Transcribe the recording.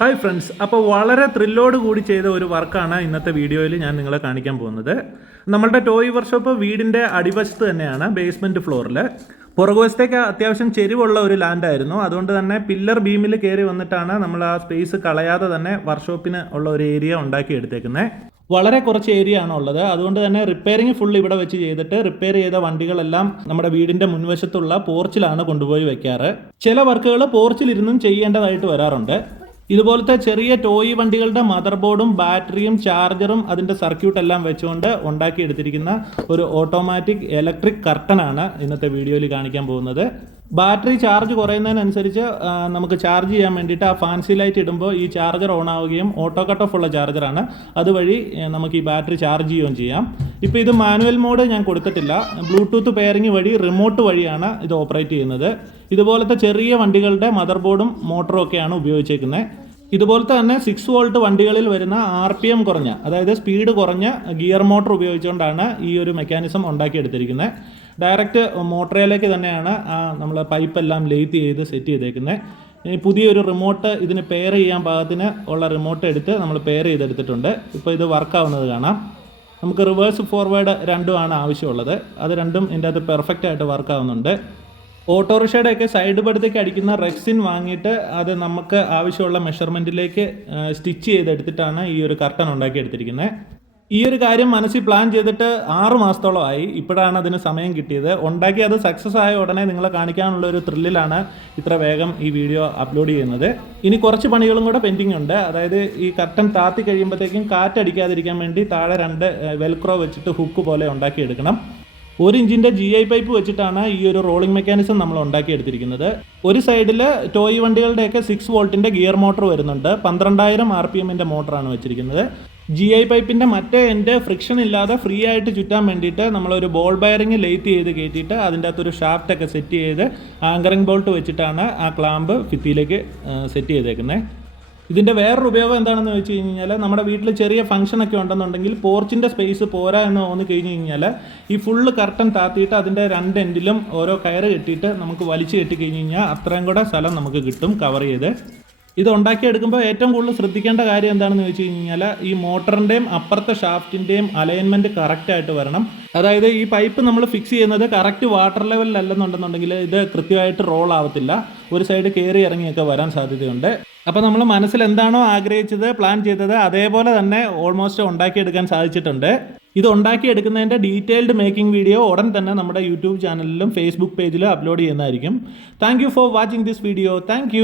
Hi friends അപ്പോൾ വളരെ ത്രില്ലോട് കൂടി ചെയ്ത ഒരു വർക്കാണ് ഇന്നത്തെ വീഡിയോയിൽ ഞാൻ നിങ്ങളെ കാണിക്കാൻ പോകുന്നത്. നമ്മളുടെ ടോയ് വർഷോപ്പ് വീടിന്റെ അടിവശത്ത് തന്നെയാണ് ബേസ്മെന്റ് ഫ്ലോറിൽ പുറകുവശത്തേക്ക് അത്യാവശ്യം ചെരിവുള്ള ഒരു ലാൻഡായിരുന്നു അതുകൊണ്ട് തന്നെ പില്ലർ ബീമിൽ കയറി വന്നിട്ടാണ് നമ്മൾ ആ സ്പേസ് കളയാതെ തന്നെ വർക്ക്ഷോപ്പിന് ഉള്ള ഒരു ഏരിയ ഉണ്ടാക്കി എടുത്തേക്കുന്നത് വളരെ കുറച്ച് ഏരിയ ആണുള്ളത് അതുകൊണ്ട് തന്നെ റിപ്പയറിങ് ഫുൾ ഇവിടെ വെച്ച് ചെയ്തിട്ട് റിപ്പയർ ചെയ്ത വണ്ടികളെല്ലാം നമ്മുടെ വീടിന്റെ മുൻവശത്തുള്ള പോർച്ചിലാണ് കൊണ്ടുപോയി വെക്കാറ്. ചില വർക്കുകൾ പോർച്ചിലിരുന്നും ചെയ്യേണ്ടതായിട്ട് വരാറുണ്ട്. ഇതുപോലത്തെ ചെറിയ ടോയ് വണ്ടികളുടെ മദർ ബോർഡും ബാറ്ററിയും ചാർജറും അതിന്റെ സർക്യൂട്ട് എല്ലാം വെച്ചുകൊണ്ട് ഉണ്ടാക്കിയെടുത്തിരിക്കുന്ന ഒരു ഓട്ടോമാറ്റിക് ഇലക്ട്രിക് കർട്ടനാണ് ഇന്നത്തെ വീഡിയോയിൽ കാണിക്കാൻ പോകുന്നത്. ബാറ്ററി ചാർജ് കുറയുന്നതിനനുസരിച്ച് നമുക്ക് ചാർജ് ചെയ്യാൻ വേണ്ടിയിട്ട് ആ ഫാൻസി ലൈറ്റ് ഇടുമ്പോൾ ഈ ചാർജർ ഓൺ ആവുകയും ഓട്ടോ കട്ട് ഓഫ് ഉള്ള ചാർജറാണ്. അതുവഴി നമുക്ക് ഈ ബാറ്ററി ചാർജ് ചെയ്യുകയും ചെയ്യാം. ഇപ്പോൾ ഇത് മാനുവൽ മോഡ് ഞാൻ കൊടുത്തിട്ടില്ല. ബ്ലൂടൂത്ത് പെയറിംഗ് വഴി റിമോട്ട് വഴിയാണ് ഇത് ഓപ്പറേറ്റ് ചെയ്യുന്നത്. ഇതുപോലത്തെ ചെറിയ വണ്ടികളുടെ മദർ ബോർഡും മോട്ടറും ഒക്കെയാണ് ഉപയോഗിച്ചേക്കുന്നത് ഇതുപോലത്തെ തന്നെ സിക്സ് വോൾട്ട് വണ്ടികളിൽ വരുന്ന ആർ പി എം കുറഞ്ഞ അതായത് സ്പീഡ് കുറഞ്ഞ ഗിയർ മോട്ടർ ഉപയോഗിച്ചുകൊണ്ടാണ് ഈ ഒരു മെക്കാനിസം ഉണ്ടാക്കിയെടുത്തിരിക്കുന്നത് ഡയറക്റ്റ് മോട്ടറിലേക്ക് തന്നെയാണ് നമ്മൾ പൈപ്പ് എല്ലാം ലെയ്ത്ത് ചെയ്ത് സെറ്റ് ചെയ്തേക്കുന്നത് പുതിയൊരു റിമോട്ട് ഇതിന് പെയർ ചെയ്യാൻ പാകത്തിന് ഉള്ള റിമോട്ട് എടുത്ത് നമ്മൾ പെയർ ചെയ്തെടുത്തിട്ടുണ്ട്. ഇപ്പോൾ ഇത് വർക്കാവുന്നത് കാണാം. നമുക്ക് റിവേഴ്സ് ഫോർവേഡ് രണ്ടുമാണ് ആവശ്യമുള്ളത്. അത് രണ്ടും ഇതിന്റെ അകത്ത് പെർഫെക്റ്റ് ആയിട്ട് വർക്ക് ആവുന്നുണ്ട്. ഓട്ടോറിക്ഷയുടെ ഒക്കെ സൈഡ് പടുത്തേക്ക് അടിക്കുന്ന റെക്സിൻ വാങ്ങിയിട്ട് അത് നമുക്ക് ആവശ്യമുള്ള മെഷർമെന്റിലേക്ക് സ്റ്റിച്ച് ചെയ്തെടുത്തിട്ടാണ് ഈ ഒരു കർട്ടൻ ഉണ്ടാക്കിയെടുത്തിരിക്കുന്നത്. ഈ ഒരു കാര്യം മനസ്സിൽ പ്ലാൻ ചെയ്തിട്ട് ആറ് മാസത്തോളമായി. ഇപ്പോഴാണ് അതിന് സമയം കിട്ടിയത്. ഉണ്ടാക്കി അത് സക്സസ് ആയ ഉടനെ നിങ്ങളെ കാണിക്കാനുള്ള ഒരു ത്രില്ലിലാണ് ഇത്ര വേഗം ഈ വീഡിയോ അപ്ലോഡ് ചെയ്യുന്നത്. ഇനി കുറച്ച് പണികളും കൂടെ പെൻഡിങ് ഉണ്ട്. അതായത് ഈ കർട്ടൻ താത്തി കഴിയുമ്പോഴത്തേക്കും കാറ്റടിക്കാതിരിക്കാൻ വേണ്ടി താഴെ രണ്ട് വെൽക്രോ വെച്ചിട്ട് ഹുക്ക് പോലെ ഉണ്ടാക്കിയെടുക്കണം. ഒരു ഇഞ്ചിന്റെ ജി ഐ പൈപ്പ് വെച്ചിട്ടാണ് ഈ ഒരു റോളിംഗ് മെക്കാനിസം നമ്മൾ ഉണ്ടാക്കിയെടുത്തിരിക്കുന്നത്. ഒരു സൈഡിൽ ടോയ് വണ്ടികളുടെയൊക്കെ സിക്സ് വോൾട്ടിന്റെ ഗിയർ മോട്ടോർ വരുന്നുണ്ട്. പന്ത്രണ്ടായിരം ആർ പി എമ്മിന്റെ മോട്ടറാണ് വെച്ചിരിക്കുന്നത്. ജി ഐ പൈപ്പിന്റെ മറ്റേ എന്റെ ഫ്രിക്ഷൻ ഇല്ലാതെ ഫ്രീ ആയിട്ട് ചുറ്റാൻ വേണ്ടിയിട്ട് നമ്മളൊരു ബോൾ ബയറിങ് ലൈറ്റ് ചെയ്ത് കയറ്റിയിട്ട് അതിന്റെ അകത്തൊരു ഷാഫ്റ്റൊക്കെ സെറ്റ് ചെയ്ത് ആങ്കറിങ് ബോൾട്ട് വെച്ചിട്ടാണ് ആ ക്ലാമ്പ് ഭിത്തിയിലേക്ക് സെറ്റ് ചെയ്തേക്കുന്നത് ഇതിന്റെ വേറൊരു ഉപയോഗം എന്താണെന്ന് വെച്ച് കഴിഞ്ഞാൽ നമ്മുടെ വീട്ടിൽ ചെറിയ ഫംഗ്ഷനൊക്കെ ഉണ്ടെന്നുണ്ടെങ്കിൽ പോർച്ചിന്റെ സ്പേസ് പോരാ എന്ന് തോന്നി കഴിഞ്ഞ് കഴിഞ്ഞാൽ ഈ ഫുള്ള് കർട്ടൻ താത്തിയിട്ട് അതിന്റെ രണ്ട് എൻഡിലും ഓരോ കയറ് കെട്ടിയിട്ട് നമുക്ക് വലിച്ചു കെട്ടി കഴിഞ്ഞ് കഴിഞ്ഞാൽ അത്രയും കൂടെ സ്ഥലം നമുക്ക് കിട്ടും കവർ ചെയ്ത്. ഇത് ഉണ്ടാക്കിയെടുക്കുമ്പോൾ ഏറ്റവും കൂടുതൽ ശ്രദ്ധിക്കേണ്ട കാര്യം എന്താണെന്ന് വെച്ച് കഴിഞ്ഞാൽ ഈ മോട്ടറിന്റെയും അപ്പുറത്തെ ഷാഫ്റ്റിന്റെയും അലൈൻമെന്റ് കറക്റ്റ് ആയിട്ട് വരണം. അതായത് ഈ പൈപ്പ് നമ്മൾ ഫിക്സ് ചെയ്യുന്നത് കറക്റ്റ് വാട്ടർ ലെവലിലല്ലെന്നുണ്ടെന്നുണ്ടെങ്കിൽ ഇത് കൃത്യമായിട്ട് റോൾ ആവത്തില്ല. ഒരു സൈഡ് കയറി ഇറങ്ങിയൊക്കെ വരാൻ സാധ്യതയുണ്ട്. അപ്പോൾ നമ്മൾ മനസ്സിൽ എന്താണോ ആഗ്രഹിച്ചത് പ്ലാൻ ചെയ്തത് അതേപോലെ തന്നെ ഓൾമോസ്റ്റ് ഉണ്ടാക്കിയെടുക്കാൻ സാധിച്ചിട്ടുണ്ട്. ഇത് ഉണ്ടാക്കിയെടുക്കുന്നതിന്റെ ഡീറ്റെയിൽഡ് മേക്കിംഗ് വീഡിയോ ഉടൻ തന്നെ നമ്മുടെ യൂട്യൂബ് ചാനലിലും ഫേസ്ബുക്ക് പേജിലും അപ്ലോഡ് ചെയ്യുന്നതായിരിക്കും. Thank for watching this video thank